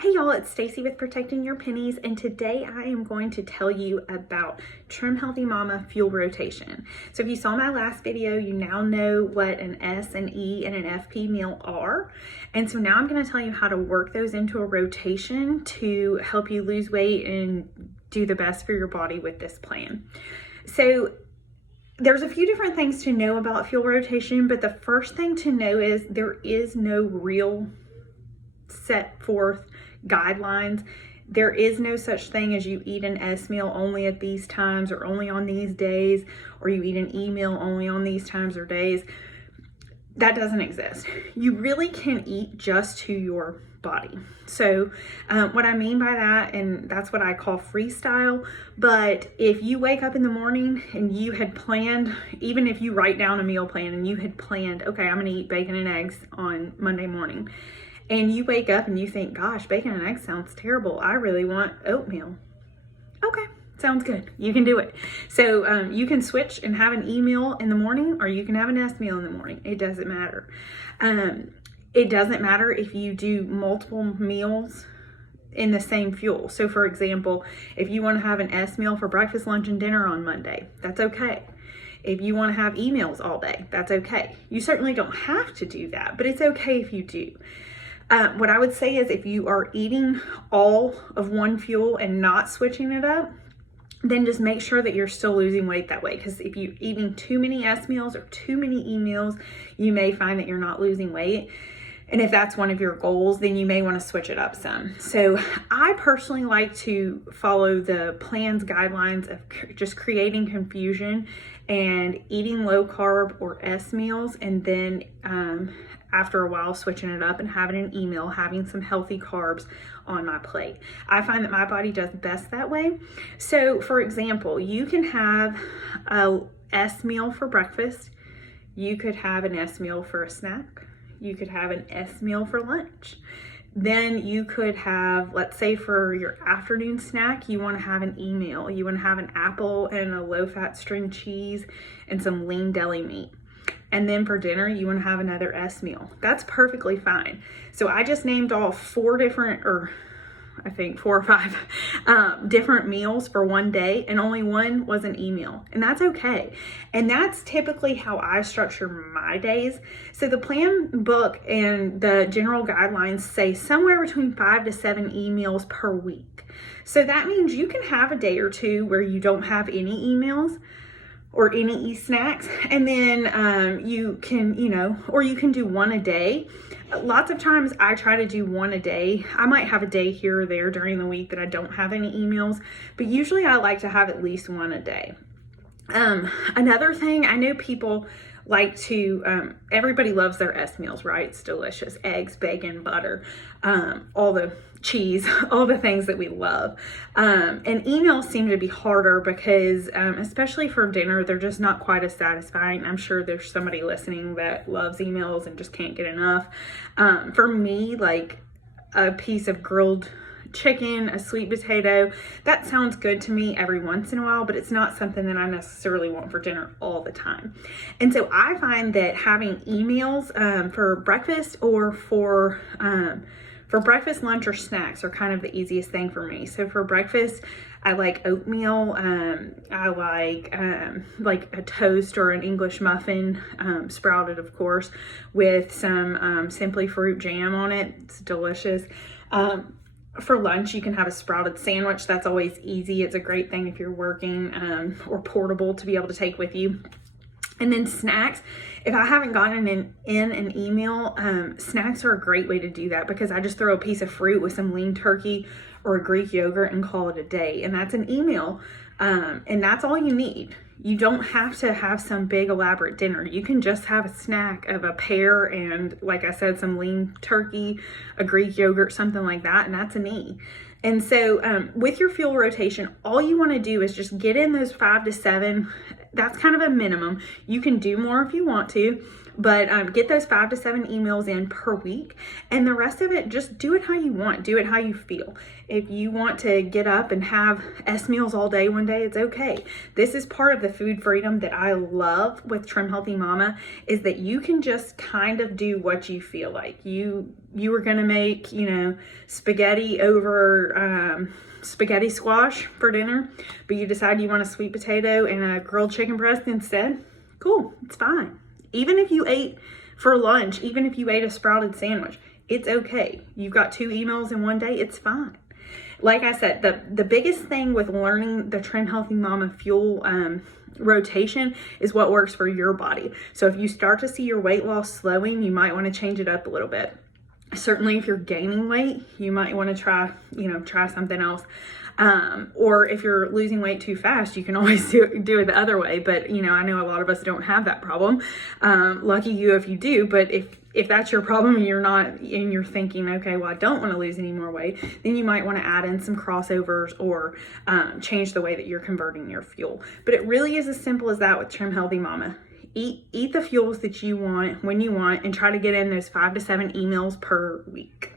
Hey y'all, it's Stacy with Protecting Your Pennies, and today I am going to tell you about Trim Healthy Mama fuel rotation. So if you saw my last video, you now know what an S, an E, and an FP meal are. And so now I'm going to tell you how to work those into a rotation to help you lose weight and do the best for your body with this plan. So there's a few different things to know about fuel rotation, but the first thing to know is there is no real set forth guidelines. There is no such thing as you eat an S meal only at these times or only on these days, or you eat an E meal only on these times or days. That doesn't exist. You really can eat just to your body. So what I mean by that, and that's what I call freestyle, but if you wake up in the morning and you had planned, even if you write down a meal plan and you had planned, okay, I'm gonna eat bacon and eggs on Monday morning, and you wake up and you think, gosh, bacon and eggs sounds terrible. I really want oatmeal. Okay, sounds good. You can do it. So you can switch and have an E meal in the morning, or you can have an S meal in the morning. It doesn't matter. It doesn't matter if you do multiple meals in the same fuel. So for example, if you want to have an S meal for breakfast, lunch, and dinner on Monday, that's okay. If you want to have E meals all day, that's okay. You certainly don't have to do that, but it's okay if you do. What I would say is if you are eating all of one fuel and not switching it up, then just make sure that you're still losing weight that way. Because if you're eating too many S meals or too many E meals, you may find that you're not losing weight. And if that's one of your goals, then you may want to switch it up some. So I personally like to follow the plan's guidelines of just creating confusion and eating low carb or S meals, and then after a while switching it up and having an E meal, having some healthy carbs on my plate. I find that my body does best that way. So for example, you can have a S meal for breakfast. You could have an S meal for a snack. You could have an S meal for lunch. Then you could have, let's say for your afternoon snack, you want to have an E meal. You want to have an apple and a low-fat string cheese and some lean deli meat. And then for dinner, you want to have another S meal. That's perfectly fine. So I just named off four or five different meals for one day, and only one was an E meal, and that's okay. And that's typically how I structure my days. So the plan book and the general guidelines say somewhere between 5 to 7 E meals per week. So that means you can have a day or two where you don't have any E meals or any E snacks, and then you can, or you can do one a day. Lots of times I try to do one a day. I might have a day here or there during the week that I don't have any E meals, but usually I like to have at least one a day. Another thing, I know people like to, everybody loves their S meals, right? It's delicious. Eggs, bacon, butter, all the cheese, all the things that we love. And E meals seem to be harder because, especially for dinner, they're just not quite as satisfying. I'm sure there's somebody listening that loves E meals and just can't get enough. For me, like a piece of grilled chicken, a sweet potato, that sounds good to me every once in a while, but it's not something that I necessarily want for dinner all the time. And so I find that having E meals for breakfast or for breakfast, lunch, or snacks are kind of the easiest thing for me. So for breakfast, I like oatmeal. I like a toast or an English muffin, sprouted of course, with some Simply Fruit jam on it. It's delicious. For lunch, you can have a sprouted sandwich. That's always easy. It's a great thing if you're working or portable to be able to take with you. And then snacks, if I haven't gotten in an E meal, snacks are a great way to do that because I just throw a piece of fruit with some lean turkey or a Greek yogurt and call it a day. And that's an E meal. And that's all you need. You don't have to have some big elaborate dinner. You can just have a snack of a pear and, like I said, some lean turkey, a Greek yogurt, something like that, and that's an E. And so with your fuel rotation, all you want to do is just get in those 5 to 7. That's kind of a minimum. You can do more if you want to, but get those 5 to 7 E meals in per week, and the rest of it, just do it how you want, do it how you feel. If you want to get up and have S meals all day one day, it's okay. This is part of the food freedom that I love with Trim Healthy Mama, is that you can just kind of do what you feel like. You you were gonna make, you know, spaghetti over spaghetti squash for dinner, but you decide you want a sweet potato and a grilled chicken breast instead, cool, it's fine. Even if you ate for lunch, even if you ate a sprouted sandwich, it's okay. You've got 2 emails in one day, it's fine. Like I said, the biggest thing with learning the Trim Healthy Mama Fuel rotation is what works for your body. So if you start to see your weight loss slowing, you might want to change it up a little bit. Certainly if you're gaining weight, you might want to try something else. Or if you're losing weight too fast, you can always do it the other way. But, you know, I know a lot of us don't have that problem. Lucky you if you do, but if that's your problem and you're thinking, okay, well, I don't want to lose any more weight, then you might want to add in some crossovers or change the way that you're converting your fuel. But it really is as simple as that with Trim Healthy Mama. Eat the fuels that you want when you want, and try to get in those 5 to 7 emails per week.